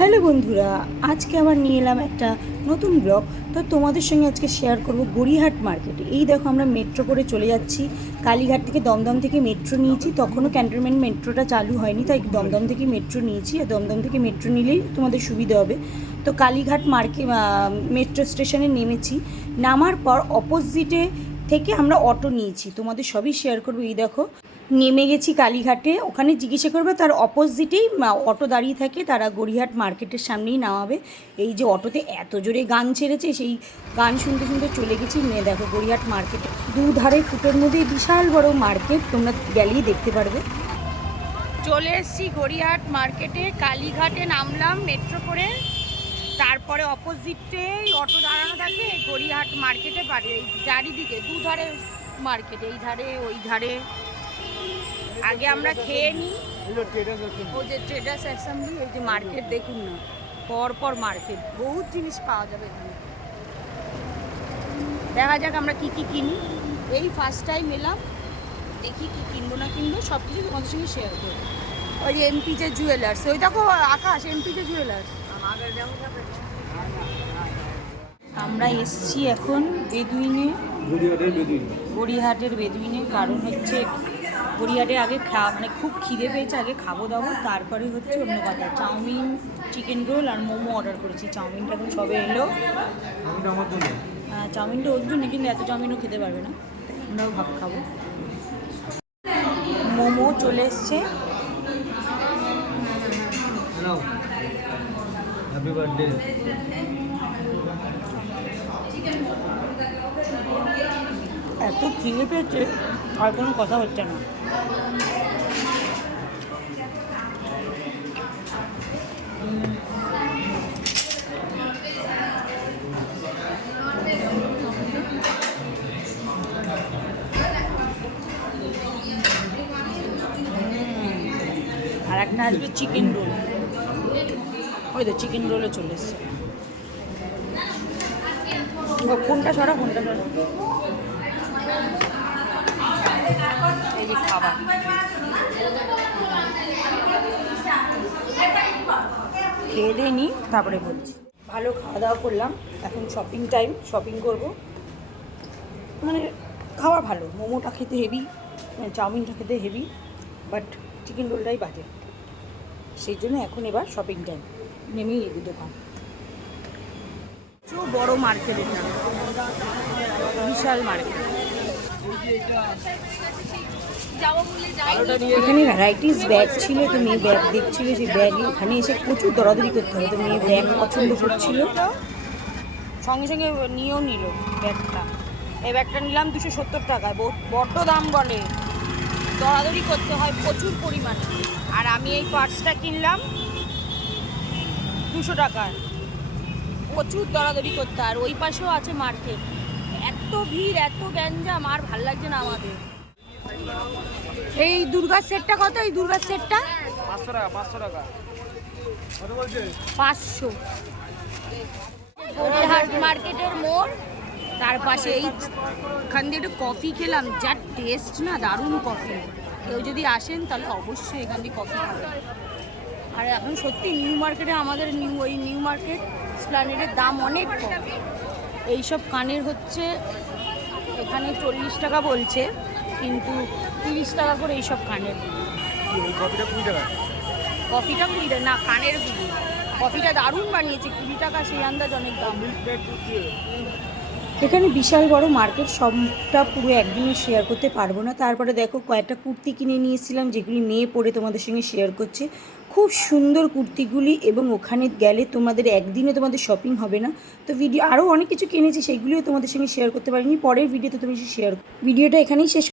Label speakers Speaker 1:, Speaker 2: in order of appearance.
Speaker 1: Hello বন্ধুরা, আজকে আবার নিয়ে এলাম একটা নতুন ব্লগ। তো তোমাদের সঙ্গে আজকে শেয়ার করব গড়িহাট মার্কেটে এই দেখো আমরা মেট্রো করে চলে যাচ্ছি। কালীঘাট থেকে দমদম থেকে মেট্রো নিয়েছি। তখনও ক্যান্টনমেন্ট মেট্রোটা চালু হয়নি, তাই দমদম থেকে মেট্রো নিয়েছি। আর দমদম থেকে মেট্রো নিলেই তোমাদের সুবিধা হবে। তো কালীঘাট মার্কে মেট্রো স্টেশনে নেমেছি। নামার পর অপোজিটে থেকে আমরা অটো নিয়েছি। তোমাদের সবই শেয়ার করব, এই দেখো। নেমে গেছি কালীঘাটে। ওখানে জিজ্ঞাসা করবে তার অপোজিটেই অটো দাঁড়িয়ে থাকে, তারা গড়িয়াহাট মার্কেটের সামনেই নামাবে। এই যে অটোতে এত জোরে গান ছেড়েছে, সেই গান শুনতে শুনতে চলে গেছি। নিয়ে দেখো গড়িয়াহাট মার্কেটে, দুধারে ফুটোর মধ্যে বিশাল বড় মার্কেট, তোমরা গেলেই দেখতে পারবে। চলে এসেছি গড়িয়াহাট মার্কেটে, কালীঘাটে নামলাম মেট্রো করে। তারপরে অপোজিটে অটো দাঁড়ানো থাকে, গড়িয়াহাট মার্কেটে পারে চারিদিকে, দুধারে মার্কেট, এই ধারে, ওই ধারে। আগে আমরা খেয়ে নিই। ওই যে ট্রেডার্স অ্যাসেম্বলি ওই যে মার্কেট দেখুন না পর পর মার্কেট বহুত জিনিস পাওয়া যাবে এখানে। দেখা যাক আমরা কি কি কিনি। এই ফার্স্ট টাইম এলাম দেখি কি কিনবো না কিনবো সব কিছু তোমাদের সঙ্গে শেয়ার করব। ওই যে এমপি যে জুয়েলার্স ওই দেখো আকাশ এমপি যে জুয়েলার্স আমরা এসছি এখন বেদুইন।
Speaker 2: গড়িয়াহাটের বেদুইনে
Speaker 1: কারণ হচ্ছে গড়িয়াহাটে আগে খা মানে খুব খিদে পেয়েছে আগে খাব দাবো তারপরে হচ্ছে অন্য কথা। চাউমিন চিকেন রোল আর মোমো অর্ডার করেছি। চাউমিনটা এখন সবে এলো। চাউমিনটা ওর জন্য কিন্তু এত চাউমিনও খেতে পারবে না। আমরাও ভাব খাব। মোমো চলে এসছে।
Speaker 2: নাও হ্যাপি বার্থডে
Speaker 1: এত খিদে পেয়েছে। আর কোনো কথা হচ্ছে না। আর একটা আসবে চিকেন রোল ওই তো চিকেন রোলও চলে এসছে। ও, ফোনটা সরা ফোনটা সরা এই খেয়ে দিয়ে নিই, তারপরে বলছি। ভালো খাওয়া দাওয়া করলাম, এখন শপিং টাইম শপিং করব। মানে খাওয়া ভালো, মোমোটা খেতে হেভি মানে চাউমিনটা খেতে হেভি বাট চিকেন রোলটাই বাজে। সেই জন্য এখন এবার শপিং টাইম নেমেই এগো দোকান। বড় মার্কেট এটা। বিশাল মার্কেট এখানে ভ্যারাইটিস ব্যাগ ছিল, তো মেয়ে ব্যাগ দেখছিল সেই ব্যাগে ওখানে এসে প্রচুর দরাদরি করতে হবে, তো মেয়ে ব্যাগ পছন্দ করছিল। সঙ্গে সঙ্গে নিয়েও নিল ব্যাগটা। এই ব্যাগটা নিলাম দুশো সত্তর টাকায় বড্ড দাম বলে। দরাদরি করতে হয় প্রচুর পরিমাণে। আর আমি এই পার্সটা কিনলাম দুশো টাকায়। প্রচুর দরাদরি করতে আর ওই পাশেও আছে মার্কেট এত ভিড় এত গ্যাঞ্জাম আর ভালো লাগছে না আমাদের। এই দুর্গার সেটটা কত? এই দুর্গার সেটটা?
Speaker 2: পাঁচশো টাকা পাঁচশো টাকা।
Speaker 1: পাঁচশো। গড়িয়াহাট মার্কেটের মোড় তার পাশে এই এখান দিয়ে একটু কফি খেলাম। যা টেস্ট না দারুণ কফি। কেউ যদি আসেন তাহলে অবশ্যই এখান দিয়ে কফি খাবেন। আর এখন সত্যি নিউ মার্কেটে আমাদের নিউ ওই নিউ মার্কেট স্প্ল্যানেডের দাম অনেক কম। এইসব কানের হচ্ছে এখানে চল্লিশ টাকা বলছে কিন্তু তিরিশ টাকা করে এইসব কানের।
Speaker 2: কি কুড়ি টাকা।
Speaker 1: কফিটা কুড়ি টাকা না কানের কুড়ি। কফিটা দারুণ বানিয়েছে কুড়ি টাকা সেই আন্দাজ অনেক দাম। এখানে বিশাল বড় মার্কেট সবটা পুরো একদিনে শেয়ার করতে পারব না। তারপরে দেখো কয়েকটা কুর্তি কিনে নিয়েছিলাম যেগুলি মেয়ে পরে তোমাদের সঙ্গে শেয়ার করছে। খুব সুন্দর কুর্তিগুলি এবং ওখানে গেলে তোমাদের একদিনে তোমাদের শপিং হবে না। তো ভিডিও আরও অনেক কিছু কিনেছি সেগুলিও তোমাদের সঙ্গে শেয়ার করতে পারিনি। পরের ভিডিওতে তুমি শেয়ার ভিডিওটা এখানেই শেষ